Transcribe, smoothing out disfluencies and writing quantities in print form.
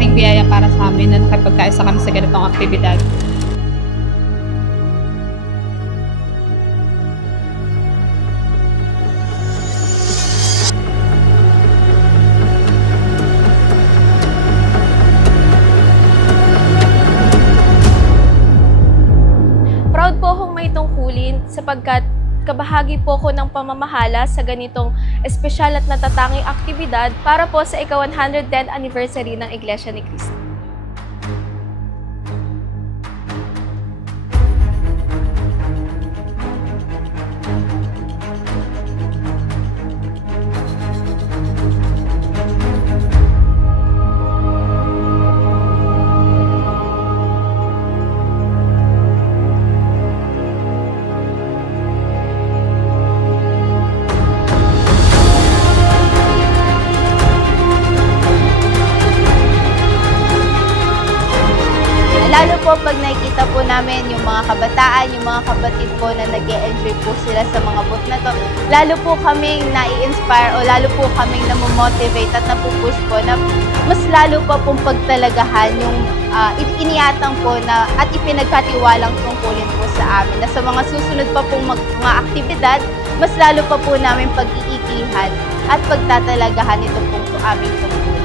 malaking biyaya para sa amin na nakipagkaisa kami sa ganitong aktibidad. Proud po akong may tungkulin sapagkat kabahagi po ko ng pamamahala sa ganitong espesyal at natatanging aktibidad para po sa ika-110th anniversary ng Iglesia ni Cristo. Lalo po pag nakikita po namin yung mga kabataan, yung mga kapatid po na nag-e-enjoy po sila sa mga booth na to, lalo po kaming nai-inspire o lalo po kaming namomotivate at napupush po na mas lalo pa pong pagtalagahan yung iniatang po na at ipinagkatiwalang tungkulin po sa amin na sa mga susunod pa pong mga aktibidad, mas lalo pa po namin pag-iigihan at pagtatalagahan ito pong aming tungkulin.